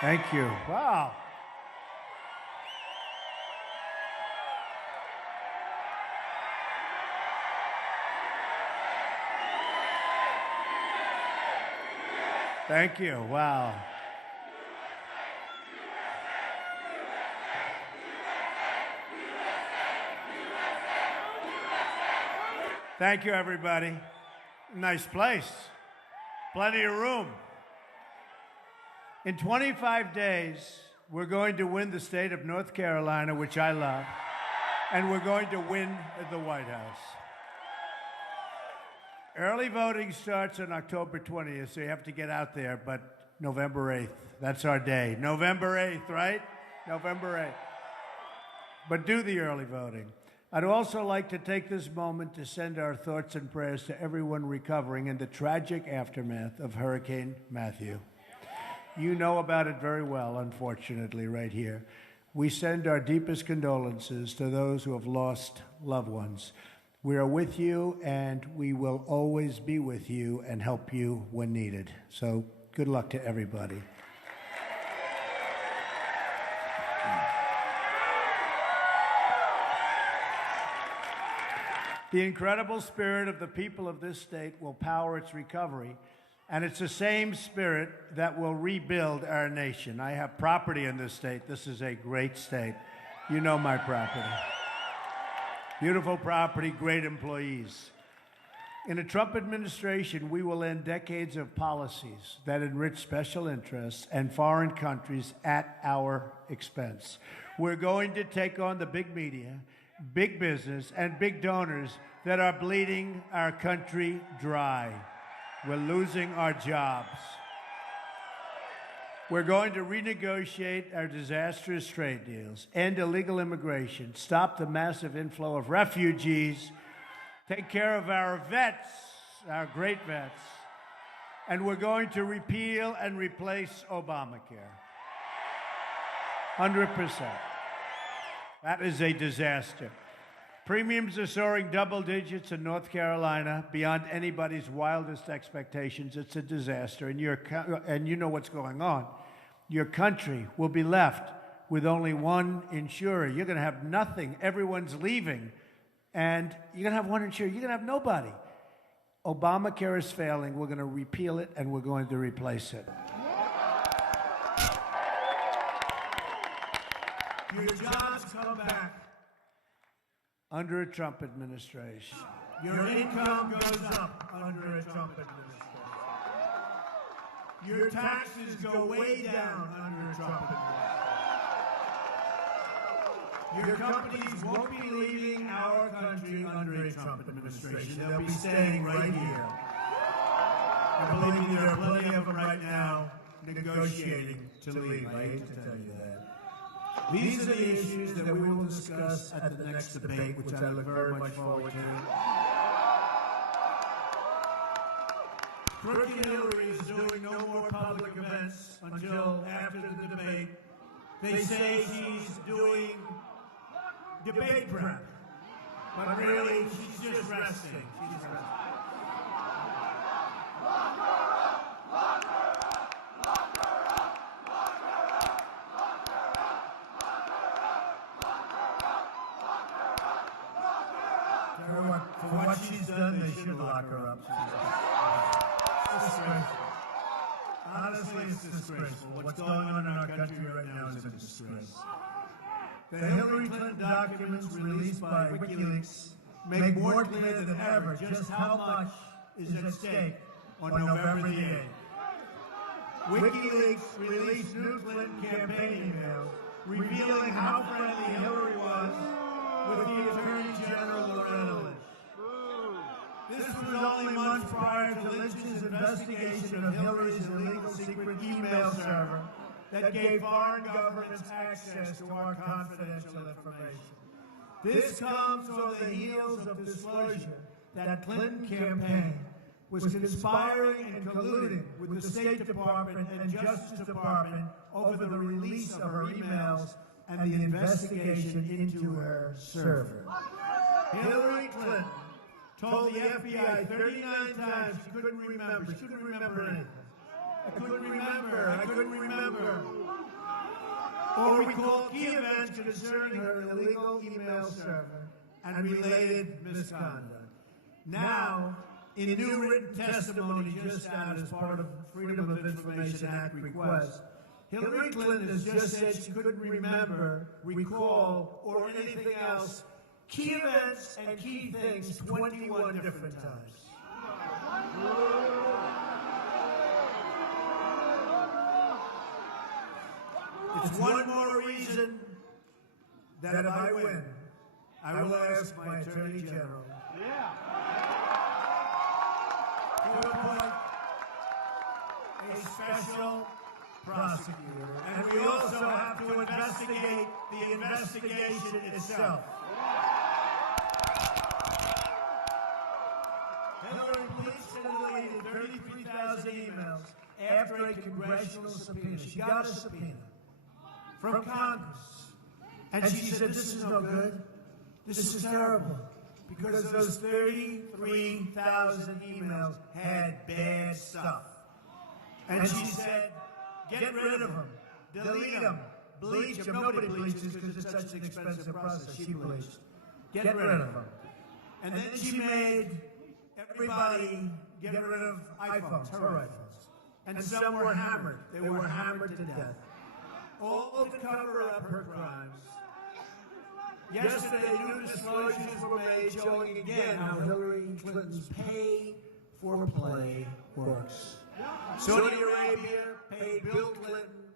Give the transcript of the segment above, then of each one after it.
Thank you. Wow. Thank you. Wow. Thank you, everybody. Nice place. Plenty of room. In 25 days, we're going to win the state of North Carolina, which I love, and we're going to win the White House. Early voting starts on October 20th, so you have to get out there, but November 8th, that's our day. November 8th, right? November 8th. But do the early voting. I'd also like to take this moment to send our thoughts and prayers to everyone recovering in the tragic aftermath of Hurricane Matthew. You know about it very well, unfortunately, right here. We send our deepest condolences to those who have lost loved ones. We are with you, and we will always be with you and help you when needed. So good luck to everybody. The incredible spirit of the people of this state will power its recovery, and it's the same spirit that will rebuild our nation. I have property in this state. This is a great state. You know my property. Beautiful property, great employees. In a Trump administration, we will end decades of policies that enrich special interests and foreign countries at our expense. We're going to take on the big media, big business, and big donors that are bleeding our country dry. We're losing our jobs. We're going to renegotiate our disastrous trade deals, end illegal immigration, stop the massive inflow of refugees, take care of our vets, our great vets, and we're going to repeal and replace Obamacare. 100%. That is a disaster. Premiums are soaring double digits in North Carolina beyond anybody's wildest expectations. It's a disaster, and you know what's going on. Your country will be left with only one insurer. You're going to have nothing. Everyone's leaving, and you're going to have one insurer. You're going to have nobody. Obamacare is failing. We're going to repeal it, and we're going to replace it. Your jobs come back. Under a Trump administration. Your income goes up under a Trump administration. Your taxes go way down under a Trump administration. Your companies won't be leaving our country under a Trump administration. They'll be staying right here. And believe me, there are plenty of them right now negotiating to leave. I hate to tell you that. These are the issues that we will discuss at the next debate, which I look very much forward to. Crooked Hillary is doing no more public events until after the debate. They say she's doing debate prep, but really she's just resting. She's resting. For what she's done, they should lock her up. It's disgraceful. Honestly, it's disgraceful. What's going on in our country right now is a disgrace. The Hillary Clinton documents released by WikiLeaks make more clear than ever just how much is at stake on November the 8th. WikiLeaks released new Clinton campaign emails revealing how friendly Hillary was with the Attorney General Loretta Lynch. This was only months prior to Lynch's investigation of Hillary's illegal secret email server that gave foreign governments access to our confidential information. This comes on the heels of disclosure that Clinton campaign was conspiring and colluding with the State Department and Justice Department over the release of her emails and the investigation into her server. Hillary Clinton told the FBI 39 times she couldn't remember. She couldn't remember anything. I couldn't remember. or recall key events concerning her illegal email server and related misconduct. Now, in new written testimony just out as part of Freedom of Information Act request, Hillary Clinton has just said she couldn't remember, recall, or anything else key events and key things 21 different times. It's one more reason that if I win, I will ask my Attorney General to appoint a special prosecutor. And we also have to investigate the investigation itself. Hillary police deleted 33,000 emails after a congressional subpoena. She got a subpoena from Congress. And she said, this is no good. This is terrible. Because those 33,000 emails had bad stuff. And she said, get rid of them. Delete them. Bleach them. Nobody bleaches because it's such an expensive process. She bleached. Get rid of them. And then she made everybody get rid of iPhones, her iPhones. And some were hammered. They were hammered to death. All to cover up her crimes. Yesterday, new disclosures were made showing again how Hillary Clinton's pay-for-play works. Saudi Arabia paid Bill Clinton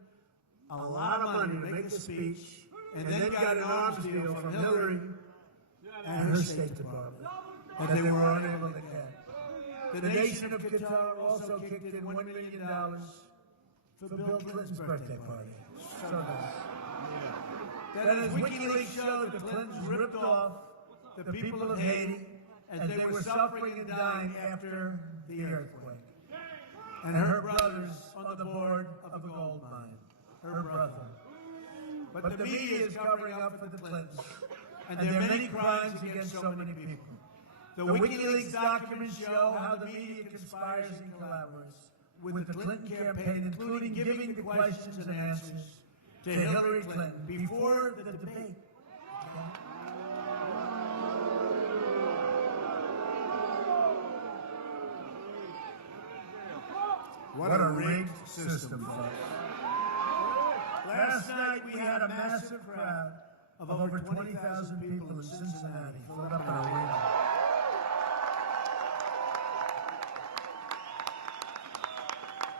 a lot of money to make a speech, and then got an arms deal from Hillary and her State Department that they were unable to get. The nation of Qatar also kicked in $1 million for Bill Clinton's birthday party. So nice. That as WikiLeaks showed, the Clintons ripped off the people of Haiti as they were suffering and dying after the earthquake. And her brother's on the board of the gold mine. Her brother. But the media is covering up for the Clintons. And there are many crimes against so many people. The WikiLeaks documents show how the media conspires and collaborates with the Clinton campaign, including giving the questions and answers to Hillary Clinton before the debate. What a rigged system, folks. Last night we had a massive crowd of over 20,000 people in Cincinnati filled up an arena.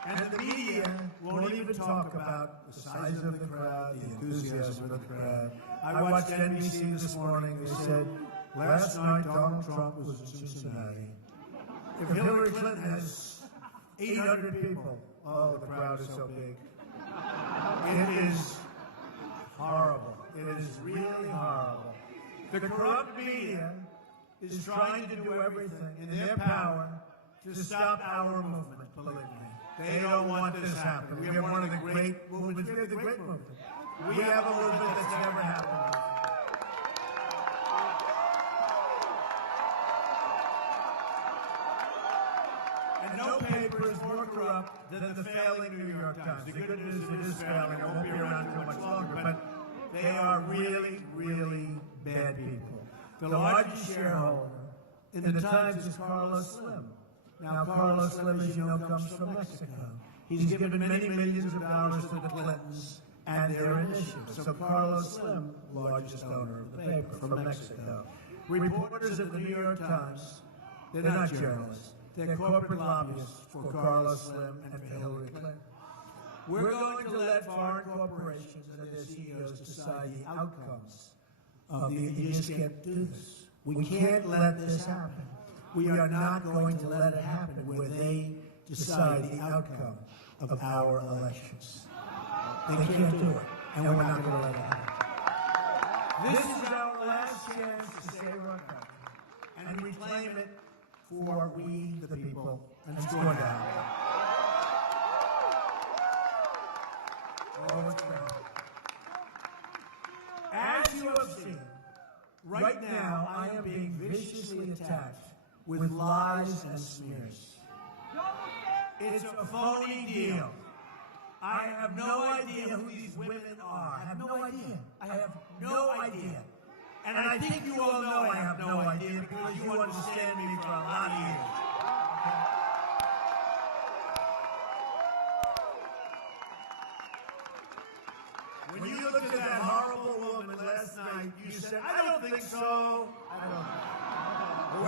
And the media won't even talk about the size of the crowd, the enthusiasm of the crowd. I watched NBC this morning. They said, last night Donald Trump was in Cincinnati. If Hillary Clinton has 800 people, oh, the crowd is so big. It is horrible. It is really horrible. The corrupt media is trying to do everything in their power to stop our movement, believe me. They don't want this happening. We have one of the great movements. We have the great movement. We have a movement that's never happened before. And no paper is more corrupt than the failing New York Times. The good news is it is failing. It won't be around too much longer. But they are really, really bad people. The largest shareholder in the Times is Carlos Slim. Now, Carlos Slim, as you know, comes from Mexico. He's given many millions of dollars to the Clintons and their initiatives. So Carlos Slim, largest owner of the paper from Mexico. Reporters at the New York Times, they're not journalists. They're corporate lobbyists for Carlos Slim and for Hillary Clinton. We're going to let foreign corporations and their CEOs decide the outcomes of the. You just can't do this. We can't let this happen. We are not going to let it happen where they decide the outcome of our elections. They can't do it, and we're not going to let it happen. This is our last chance to save our country and reclaim it for we, the people, and it's going down. Oh, it's down. As you have seen, right now I am being viciously attacked with lies and smears. It's a phony deal. I I have no idea who these women are. I have no idea. I have no idea. And I think you all know I have no idea because you understand me for a lot of years. Okay? When you looked at that horrible woman last night, you said, I don't think so. I don't know.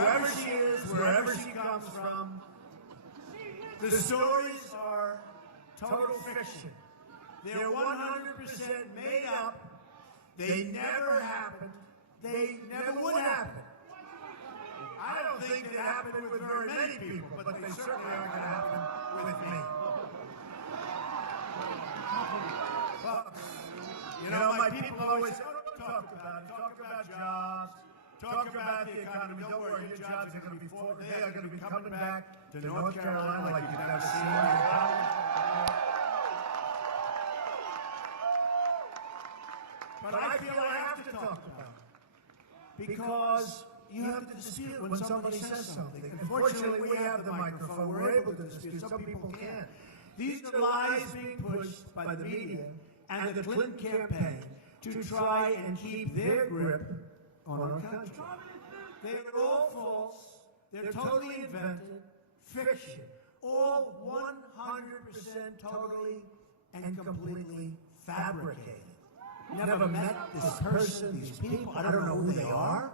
Whoever she is, wherever she comes from, the stories are total fiction. They're 100% made up. They never happened. They never would happen. I don't think they happened with very many people, but they certainly aren't going to happen with me. Well, you know, my people always say, oh, don't talk about it. Talk about jobs. Talk about the economy. Don't worry, your jobs are going to be forward. They are going to be coming back to North Carolina like you've never seen. But I feel I have to talk about it. Because you have to dispute when somebody says something. Unfortunately, we have the microphone. We're able to dispute. Some people can't. These are lies being pushed by the media and the Clinton campaign to try and keep their grip on our country. They're all false. They're totally invented. Fiction. All 100% totally and completely fabricated. Never met this person, these people. I don't know who they are.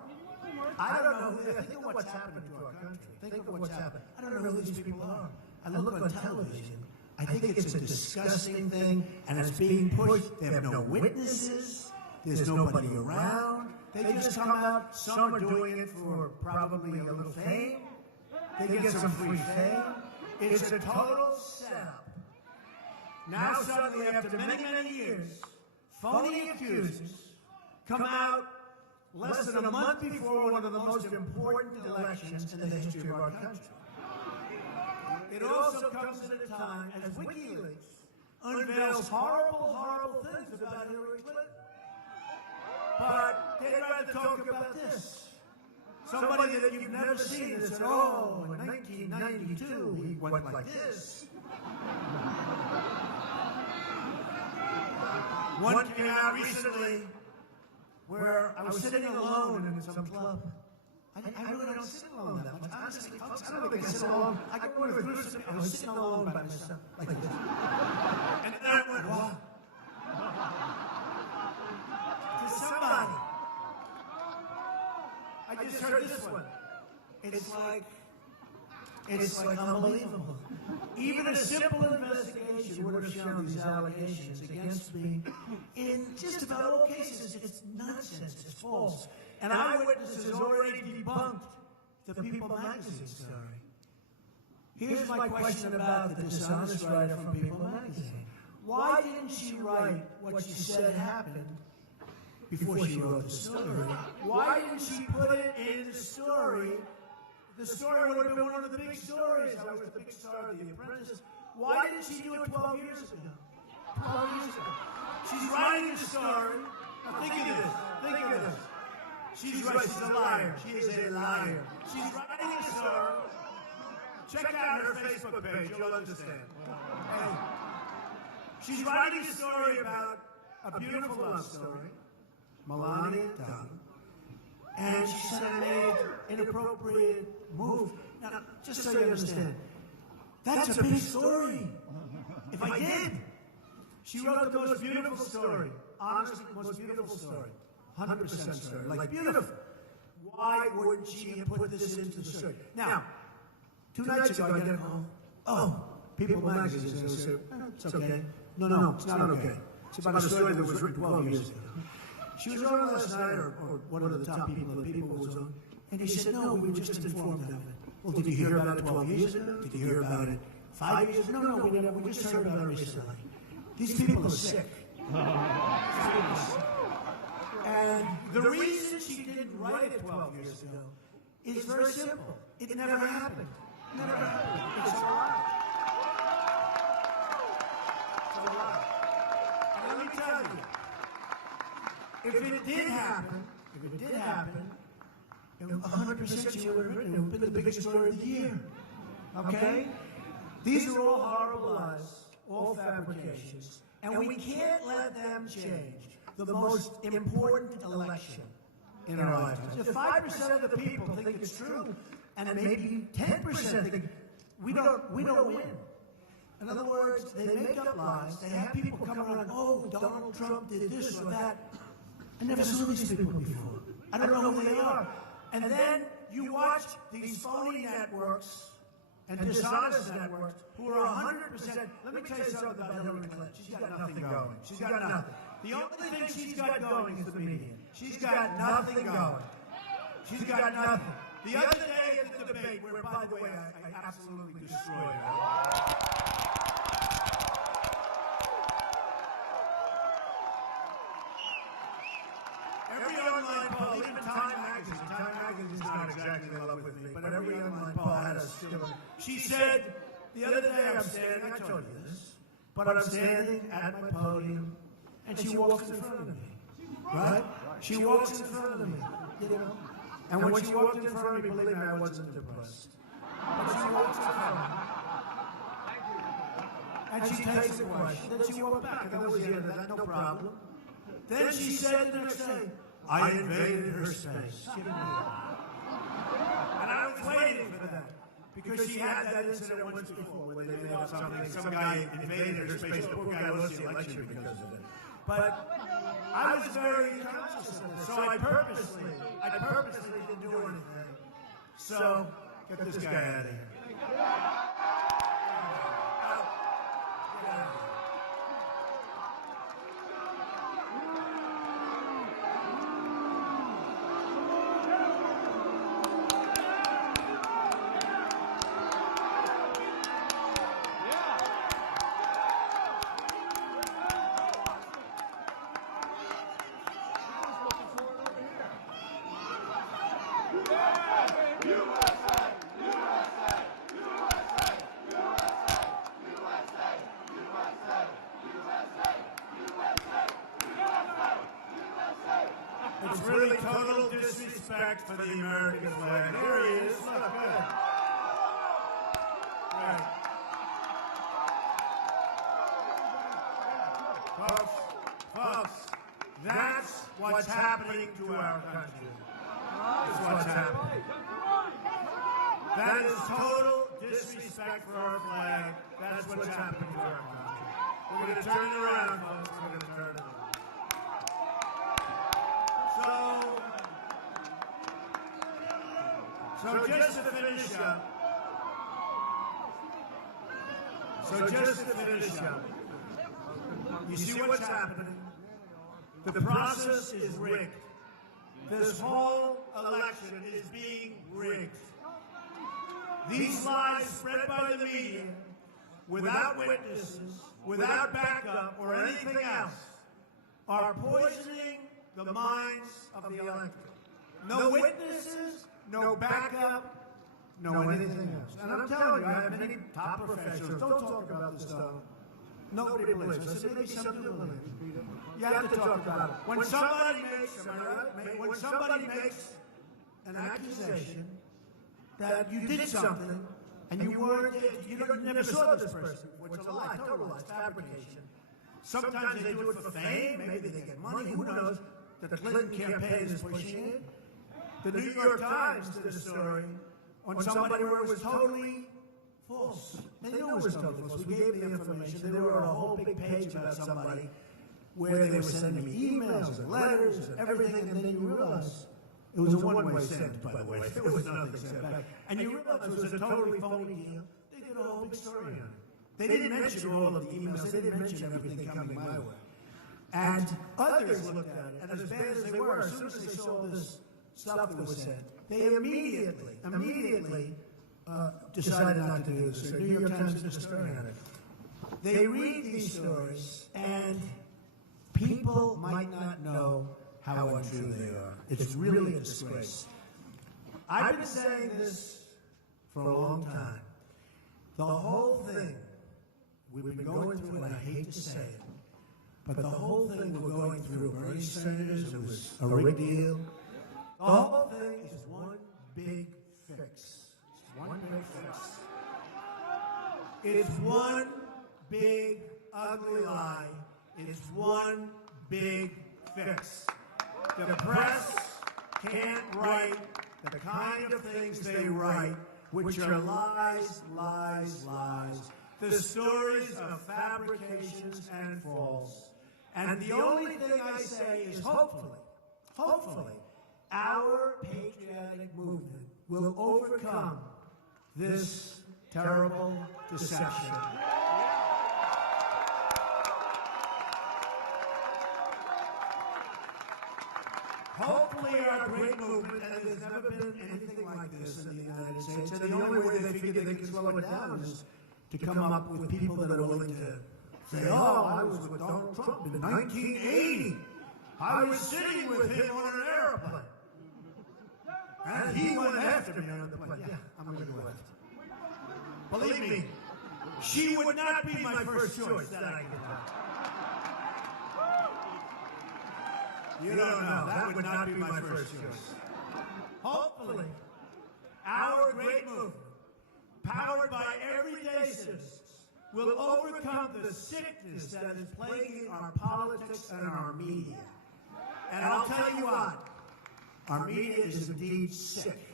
I don't know who they are. Think of what's happened to our country. Think of what's happened. I don't know who these people are. I look on television. I think it's a disgusting thing, and it's being pushed. They have no witnesses. There's nobody around. They just come out. Some are doing it for probably a little fame. They get some free fame. It's a total setup. Now suddenly, after many, many years, phony accusers come out less than a month before one of the most important elections in the history of our country. It also comes at a time as WikiLeaks unveils horrible, horrible things about Hillary Clinton. But they'd rather talk about this. Somebody that you've never seen that said, oh, in 1992, he went like this. One came out recently where I was sitting alone in some club. I really don't sit alone that much. Honestly, folks, I don't think I sit alone. I go with groups of people. I was sitting alone by myself, like this. And then I went, what? To somebody. I just heard this one. It's like unbelievable. Even a simple investigation would have shown these allegations against me. In just about all cases, it's nonsense, it's false. And eyewitnesses already debunked the People magazine story. Here's my question about the dishonest writer from People magazine. Why didn't she write what she said happened before she wrote the story? Why didn't she put it in the story? The story would have been one of the big stories. I was the big star of The Apprentice. Why didn't she do it 12 years ago? 12 years ago. She's writing the story. Now think of this. Think of this. She's a liar. She is a liar. She's writing a story. Check out her Facebook page. You'll understand. Hey. She's writing a story about a beautiful love story. Melania Dunn. And she said I made an inappropriate move. Now, just so you understand, that's a big story. If I did, she wrote the most beautiful story. Honestly, the most beautiful story. 100% story. Like, beautiful. Why wouldn't she have put this into the story? Now, 2 nights ago, I get a call. Oh, People magazine said, it's okay. No, it's not okay. It's about a story that was written 12 years ago. She was on last night, or one of the top people that People was on, and he said, no, we were just informed of it. Well, did you hear about it 12 years ago? Did you hear about it 5 years ago? No, we never. We just heard about it recently. These people are sick. And the reason she didn't write it 12 years ago is very simple. It never happened. Never happened. It's a lie. It's a lie. And let me tell you, if it did happen, it 100% she would have written it. It would have been the biggest story of the year. Okay? These are all horrible lies. all fabrications, and we can't let them change the most important election in our lifetimes. If 5% of the people think it's true, and maybe 10% think we don't win. In other words, they make up lies. They have people come around, oh, Donald Trump did this or that. I never saw these people before. I don't know who they are. And then you watch these phony networks and dishonest networks who are 100%. Let me tell you something about Hillary Clinton. She's got nothing going. She's got nothing. The only thing she's got going is the media. She's got nothing going. She's got nothing. The other day at the debate, where, by the way, I absolutely destroyed her. Every online poll, even Time Magazine's not exactly in love with me, but every online poll had a skill. She said, the other day I'm standing, I told you this, but I'm standing at my podium, and she walks in front of me, right? She walks in front of me, you know? And when she walked in front of me, believe me, I wasn't depressed. But she walks in front of me. And she takes a question. Then she walked back. And that was the end of that, no problem. Then she said the next day, I invaded her space. And I was waiting for that. Because she had that incident once before where they made up something. Some guy invaded her space. The poor guy lost the election because of it. But I was very conscious of this. So I purposely didn't do anything. So, get this guy out of here. It's really total disrespect for the American flag. There he is. Look, good. Right. Folks, that's what's happening to our country. That's what's happening. That is total disrespect for our flag. That's what's happening to our country. We're going to turn it around, folks. We're going to turn it around. So just to finish up, you see what's happening? The process is rigged. This whole election is being rigged. These lies spread by the media, without witnesses, without backup or anything else, are poisoning the minds of the electorate. No witnesses, no backup, no anything else. And I'm telling you, I have many top professionals. Don't talk about this stuff. Nobody believes. I said, maybe some people believe. You have to talk about it. When somebody makes an accusation that you did something and you never saw this person, which is a lie, total lie, it's fabrication. Sometimes they do it for fame, maybe they get money, who knows? The Clinton campaign is pushing it. The New York Times did a story on somebody where it was totally false. They knew it was totally false. We gave the information. They wrote a whole big page about somebody where they were sending me emails and letters and everything, and then you realize it was a one-way send, by the way. There was nothing sent back. And you realize it was a totally phony deal. They did a whole big story on it. They didn't mention all of the emails. They didn't mention everything coming my way. And others looked at it, and as bad as they were, as soon as they saw this stuff that was sent, they immediately decided not to do this. The New York Times did a story on it. They read these stories, and people might not know how untrue they are. It's really a disgrace. I've been saying this for a long time. The whole thing we've been going through, and I hate to say it, but the whole thing we're going through, Bernie Sanders, it was a rigged deal. The whole thing is one big fix. It's one big fix. It's one big, ugly lie. It's one big fix. The press can't write the kind of things they write, which are lies, lies, lies. The stories of fabrications and false. And the only thing I say is hopefully, our patriotic movement will overcome this terrible deception. Hopefully our great movement, and there's never been anything like this in the United States, and the only way they figure they can slow it down is to come up with people that are willing to say, oh, I was with Donald Trump in 1980. I was sitting with him on an airplane. And he went after me on the plane. Yeah, I'm going to go after him. Believe me, she would not be my first choice, that I can tell. You don't know. That would not be my first choice. Hopefully, our great movement, powered by everyday citizens, will overcome the sickness that is plaguing our politics and our media. And I'll tell you what, our media is indeed sick,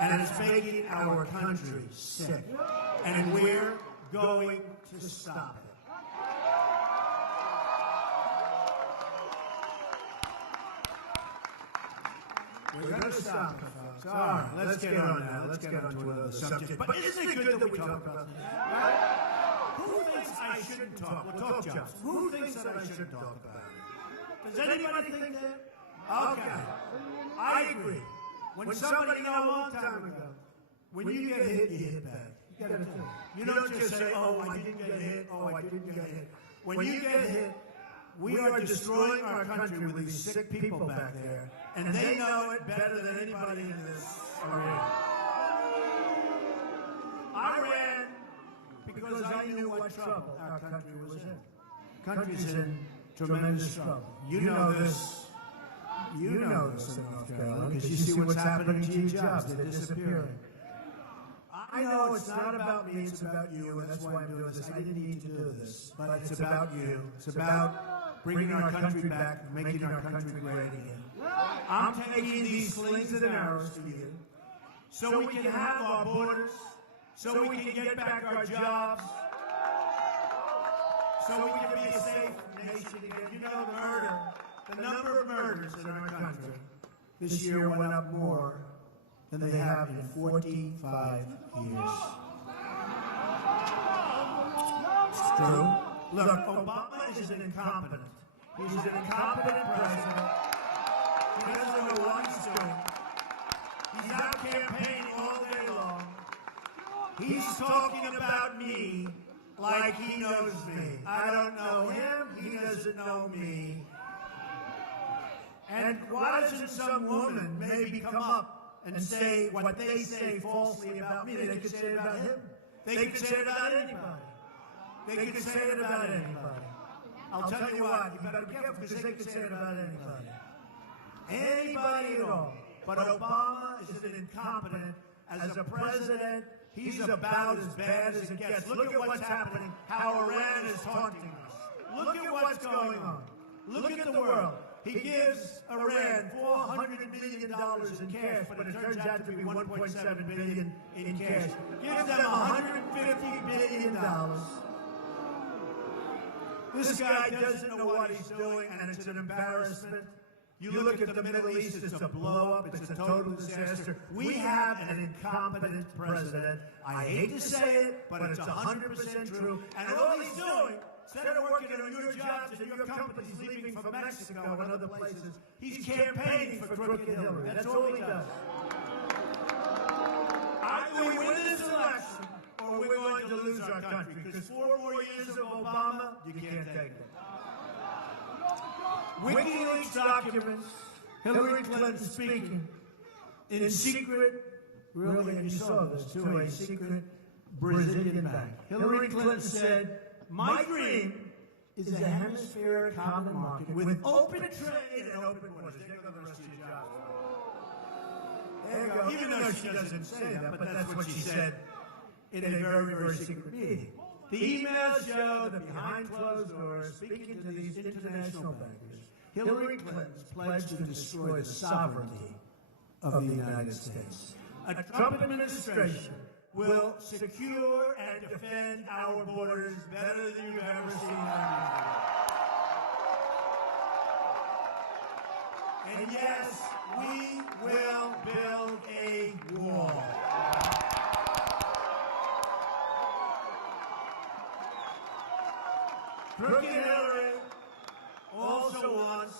and it's making our country sick. And we're going to stop it. We're going to stop it, folks. All right, let's get on now. Let's get on to another subject. But isn't it good that we talk about this? Who thinks I shouldn't talk? We'll talk jobs. Who thinks that I shouldn't talk about it? Does anybody think that? Okay. I agree. When somebody, a long time ago, when you get hit, you hit back. You got to think. You don't just say, oh, I didn't get hit, oh, I didn't get hit. When you get hit, we are destroying our country with these sick people back there, and they know it better than anybody in this arena. I ran because I knew what trouble our country was in. Country's in tremendous trouble. You know this. You know this in North Carolina because you see what's happening to your jobs. They're disappearing. I know it's not about me, it's about you, and that's why I'm doing this. I didn't need to do this, but it's about you. It's about bringing our country back, making our country great again. I'm taking these slings and arrows to you so we can have our borders, so we can get back our jobs, so we can be a safe nation again. You know, the number of murders in our country this year went up more than they have in 45 years. It's true. Look, Obama is an incompetent. He's an incompetent president. He doesn't know what he's doing. He's out campaigning all day long. He's talking about me like he knows me. I don't know him. He doesn't know me. And why doesn't some woman maybe come up and say what they say falsely about me? They could say it about him. They could say it about anybody. They could say it about anybody. I'll tell you what, you better be careful because they could say it about anybody. Anybody at all. But Obama is an incompetent. As a president, he's about as bad as it gets. Look at what's happening, how Iran is taunting us. Look at what's going on. Look at the world. He gives Iran $400 million in cash, but it turns out to be $1.7 billion in cash. Gives them $150 billion. This guy doesn't know what he's doing, and it's an embarrassment. You look at the Middle East, it's a blow-up, it's a total disaster. We have an incompetent president. I hate to say it, but it's 100% true. And all he's doing, instead of working on your jobs and your companies leaving for Mexico and other places, he's campaigning for crooked Hillary. That's all he does. Either we win this election, or we're going to lose our country. Because 4 more years of Obama, you can't take it. WikiLeaks documents Hillary Clinton speaking in secret, really, and you saw this, to a secret Brazilian bank. Hillary Clinton said, my dream is a hemispheric common market with open trade and open borders. There go the rest of your jobs. There you go. Even though she doesn't say that, but that's what she said in a very, very secret meeting. The emails show that behind closed doors, speaking to these international bankers, Hillary Clinton's pledged to destroy the sovereignty of the United States. A Trump administration will secure and defend our borders better than you've ever seen them before. And yes, we will build a wall. Crooked Hillary also wants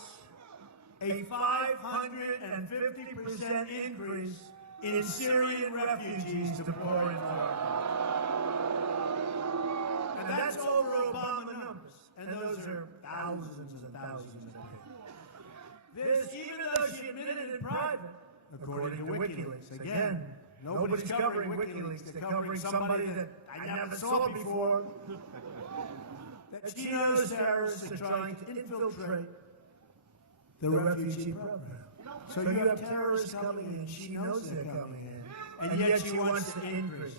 a 550% increase in Syrian refugees to pour into our country. And that's over Obama numbers. And those are thousands and thousands of people. This, even though she admitted it in private, according to WikiLeaks. Again, nobody's covering WikiLeaks. They're covering somebody that I never saw before. That she knows terrorists are trying to infiltrate the refugee program. So you have terrorists coming in, she knows they're coming in, and yet she wants to increase it.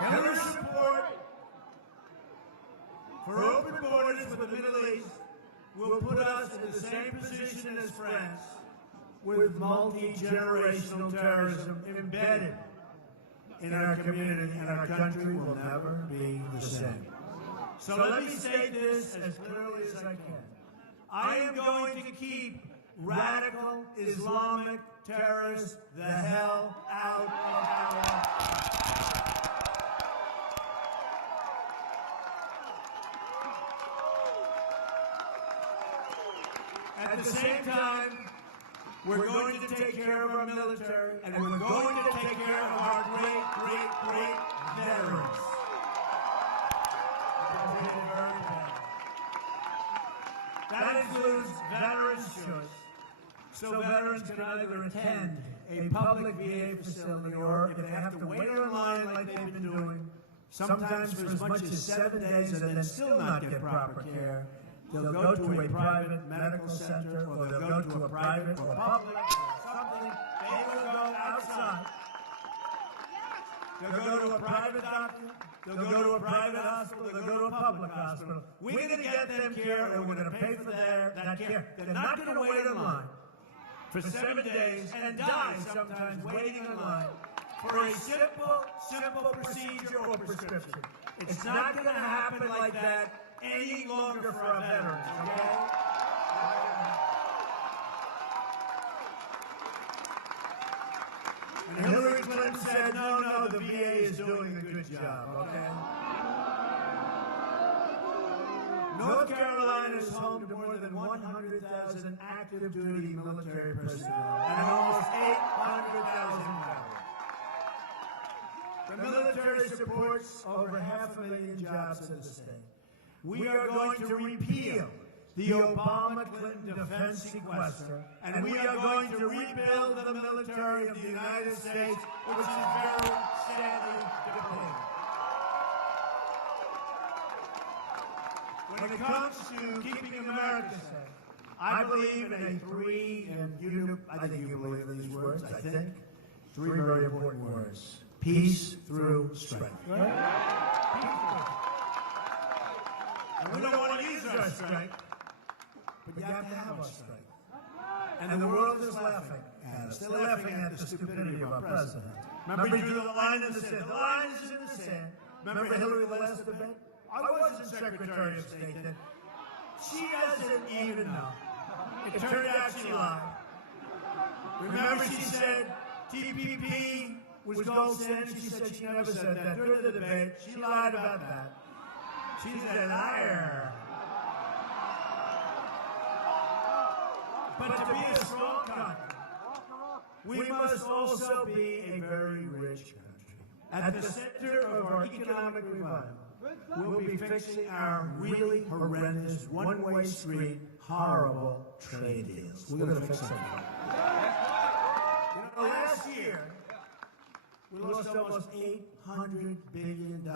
Hillary's support for open borders with the Middle East will put us in the same position as France, with multi-generational terrorism embedded in our community, and our country will never be the same. So let me say this as clearly as I can. I am going to keep radical Islamic terrorists the hell out of our country. At the same time, we're going to take care of our military, and we're going to take care of our great, great, great veterans. That includes Veterans Choice. So veterans can either attend a public VA facility, or if they have to wait online like they've been doing, sometimes for as much as 7 days and then still not get proper care, they'll go to a private medical center, or they'll go to a private or public something. They will go outside. They'll go to a private doctor. They'll go to a private hospital. They'll go to a public hospital. We're going to get them care, and we're going to pay for that care. They're not going to wait in line for 7 days and die sometimes waiting in line for a simple procedure or prescription. It's not going to happen like that any longer for our veterans, okay? And Hillary Clinton said, no, the VA is doing a good job, okay? North Carolina is home to more than 100,000 active duty military personnel and almost 800,000 veterans. The military supports over 500,000 jobs in the state. We are going to repeal the Obama-Clinton defense sequester, and we are going to rebuild the military of the United States, which is very sadly depleted. When it comes to keeping America safe, I believe in I think you believe in these words, I think. Three very important words. Peace through strength. Right? And we don't want to use our strength, but you have to have our strength. And the world is laughing at us. They're laughing at the stupidity of our president. Remember, he drew the line in the sand. The line is in the sand. Remember Hillary last debate? I wasn't Secretary of State then. She doesn't even know. It turned out she lied. Remember, she said TPP was gold standard. She said she never said that. During the debate, she lied about that. She's a liar. But to be a strong country, we must also be a very rich country. At the center of our economic revival we'll be fixing our really horrendous, one-way street, horrible trade deals. We're going to fix them. Last year, we lost almost $800 billion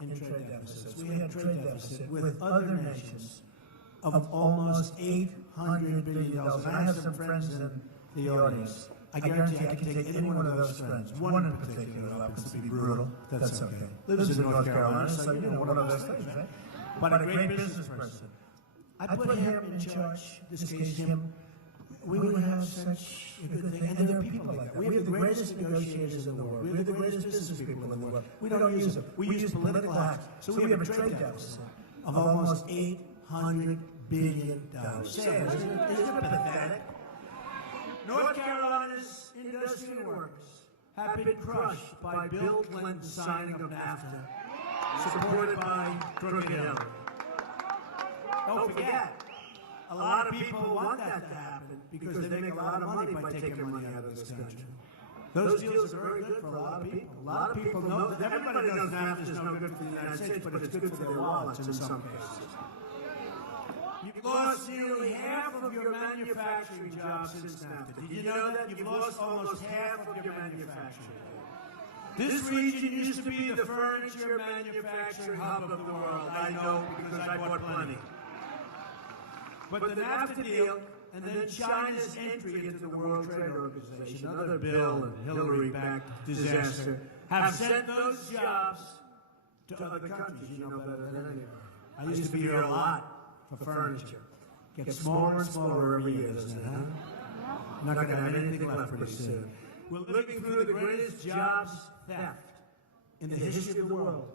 in trade deficits. We had trade deficit with other nations of almost $800 billion. And I have some friends in the audience. I guarantee I can take any one of those friends, one in particular, who happens to be brutal. That's okay. Lives in North Carolina, so you know one of those things, right? But a great business person. I put him in charge, this case him. We would have such a good thing. And there are people like that. We have the greatest negotiators in the world. We have the greatest business people in the world. We don't use them. We use political hacks. So we have a trade deficit of almost $800 billion. Isn't it pathetic? North Carolina's industrial workers have been crushed by Bill Clinton's signing of NAFTA, supported by crooked Hillary. Don't forget, a lot of people want that to happen because they make a lot of money by taking money out of this country. Those deals are very good for a lot of people. A lot of people know that everybody knows NAFTA is no good for the United States, but it's good for their wallets in some cases. You've lost nearly half of your manufacturing jobs since NAFTA. Did you know that? You've lost almost half of your manufacturing. This region used to be the furniture manufacturing hub of the world. I know because I bought plenty. But the NAFTA deal and then China's entry into the World Trade Organization, another Bill and Hillary-backed disaster, have sent those jobs to other countries. You know better than anybody. I used to be here a lot for furniture. Gets smaller and smaller every year, doesn't it, huh? I'm not going to have anything left pretty soon. We're living through the greatest jobs theft in the history of the world.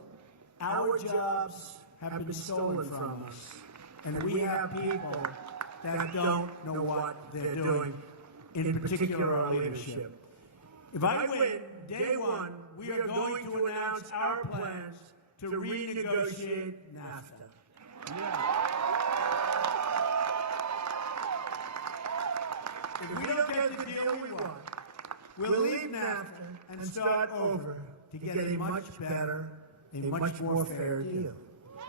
Our jobs have been stolen from us. And we have people that don't know what they're doing, in particular our leadership. If I win, day one, we are going to announce our plans to renegotiate NAFTA. Yeah. If we don't get the deal we want, we'll leave NAFTA and start over to get a much better, a much more fair deal.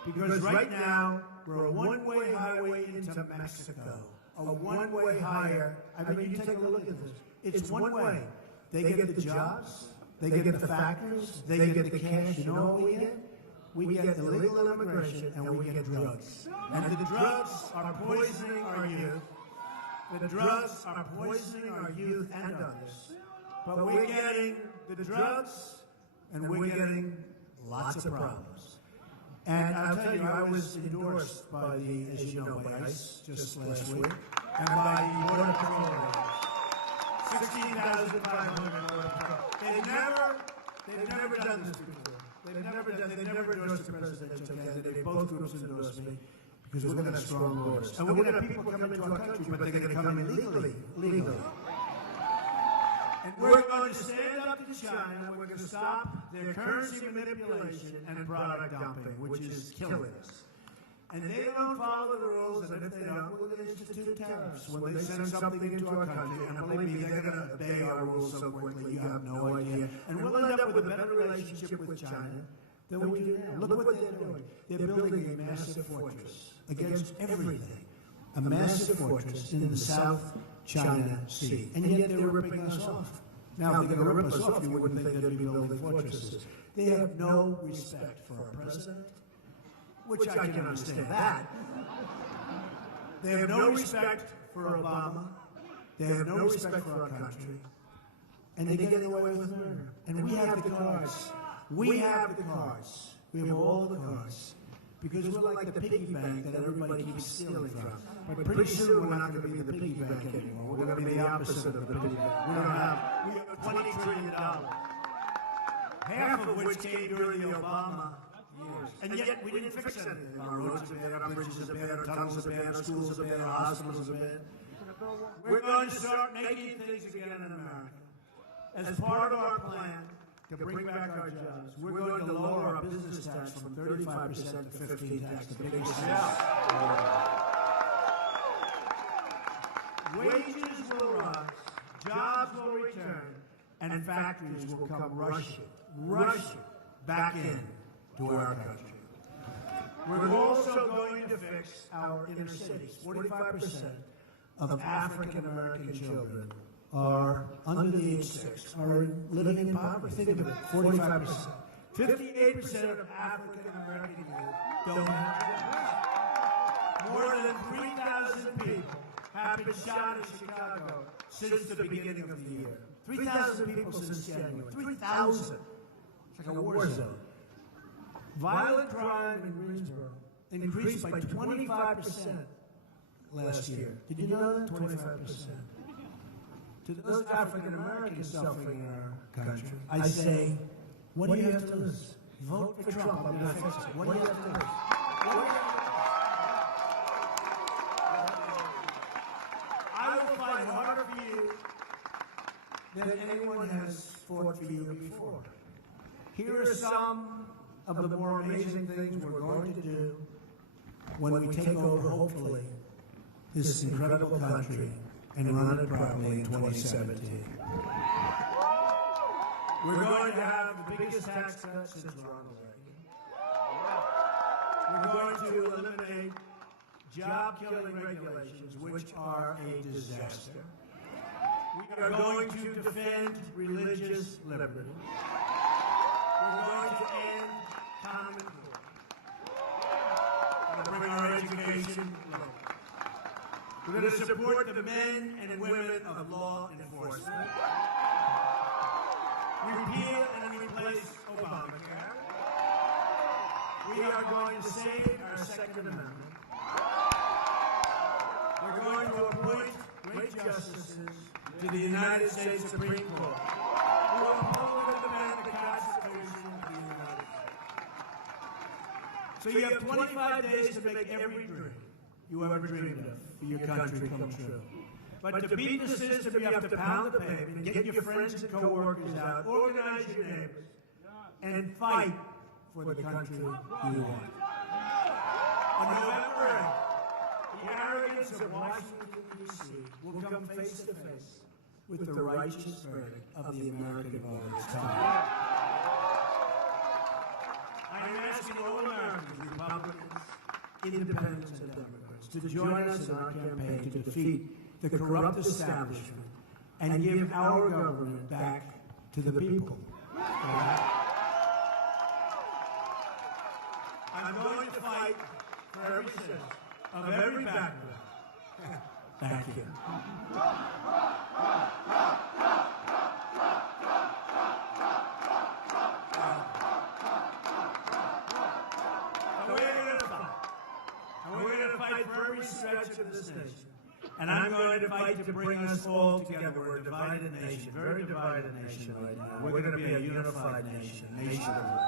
Because right now, we're a one-way highway into Mexico. A one-way hire. I mean, you take a look at this. It's one way. They get the jobs. They get the factories. They get the cash. You know what we get? We get illegal immigration and we get drugs. And the drugs are poisoning our youth. The drugs are poisoning our youth and others. But we're getting the drugs and we're getting lots of problems. And I'll tell you, I was endorsed by the, as you know, by ICE just last week, and by the Border Patrol. 16,500 Border Patrol. They've never done this before. They've never endorsed the presidential candidate. Both groups endorsed me because we're going to have strong borders. And we're going to have people come into our country, but they're going to come in legally. And we're going to stand up to China. We're going to stop their currency manipulation and product dumping, which is killing us. And they don't follow the rules, and if they don't, we're going to institute tariffs when they send something into our country. And believe me, they're going to obey our rules so quickly, you have no idea. And we'll end up with a better relationship with China than we do now. Look what they're doing. They're building a massive fortress against everything. A massive fortress in the South China Sea. And yet they're ripping us off. Now, if they're going to rip us off, you wouldn't think they'd be building fortresses. They have no respect for our president, which I can understand that. They have no respect for Obama. They have no respect for our country. And they're getting away with murder. And we have the cards. We have the cards. We have all the cards. Because we're like the piggy bank that everybody keeps stealing from. But pretty soon we're not going to be the piggy bank anymore. We're going to be the opposite of the piggy bank. We have $20 trillion. Half of which came during the Obama years. And yet we didn't fix anything. Our roads are bad, our bridges are bad, our tunnels are bad, our schools are bad, our hospitals are bad. We're going to start making things again in America. As part of our plan to bring back our jobs, we're going to lower our business tax from 35% to 15%. The biggest Wages will rise, jobs will return, and factories will come rushing back in to our country. We're also going to fix our inner cities. 45% of African American children are under the age of 6, are living in poverty. Think of it, 45%. 58% of African American youth don't have jobs. More than 3,000 people have been shot in Chicago since the beginning of the year. 3,000 people since January. 3,000. It's like a war zone. Violent crime in Greensboro increased by 25% last year. Did you know that? 25%. To those African Americans suffering in our country, I say, what do you have to lose? Vote for Trump. I'm going to fix it. What do you have to lose? What do you have to lose? I will fight harder for you than anyone has fought for you before. Here are some of the more amazing things we're going to do when we take over, hopefully, this incredible country and run it properly in 2017. We're going to have the biggest tax cut since Ronald Reagan. We're going to eliminate job-killing regulations, which are a disaster. We are going to defend religious liberty. We're going to end common core. We're going to bring our education low. We're going to support the men and women of law enforcement. Repeal and replace Obamacare. We are going to save our Second Amendment. We're going to appoint great justices to the United States Supreme Court who will uphold and defend the Constitution of the United States. So you have 25 days to make every dream you ever dreamed of for your country come true. But to beat the system, you have to pound the pavement, get your friends and co-workers out, organize your neighbors, and fight for the country you want. On November 8th, the arrogance of Washington, D.C. will come face to face with the righteous verdict of the American voters. I am asking all Americans, Republicans, Independents, and Democrats, to join us in our campaign to defeat the corrupt establishment and give our government back to the people. I'm going to fight for every citizen of every background. Thank you. And we're going to fight for every stretch of this nation. And I'm going to fight to bring us all together. We're a divided nation, very divided nation right now. We're going to be a unified nation, a nation of love.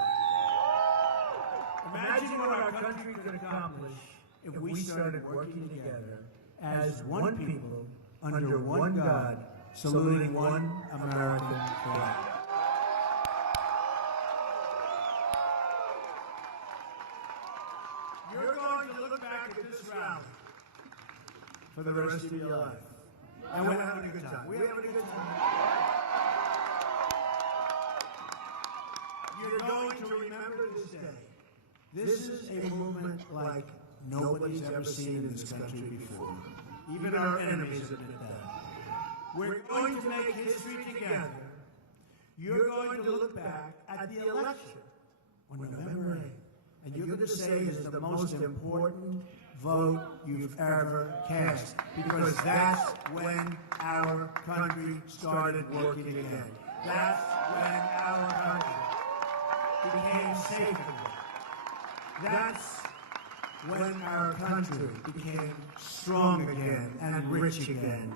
Imagine what our country could accomplish if we started working together as one people, under one God, saluting one American flag. You're going to look back at this rally for the rest of your life. And we're having a good time. We're having a good time. You're going to remember this day. This is a movement like nobody's ever seen in this country before. Even our enemies admit that. We're going to make history together. You're going to look back at the election on November 8th, and you're going to say it is the most important vote you've ever cast, because that's when our country started working again. That's when our country became safe again. That's when our country became strong again and rich again.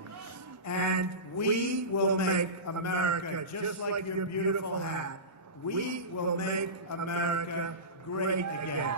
And we will make America, just like your beautiful hat, we will make America great again.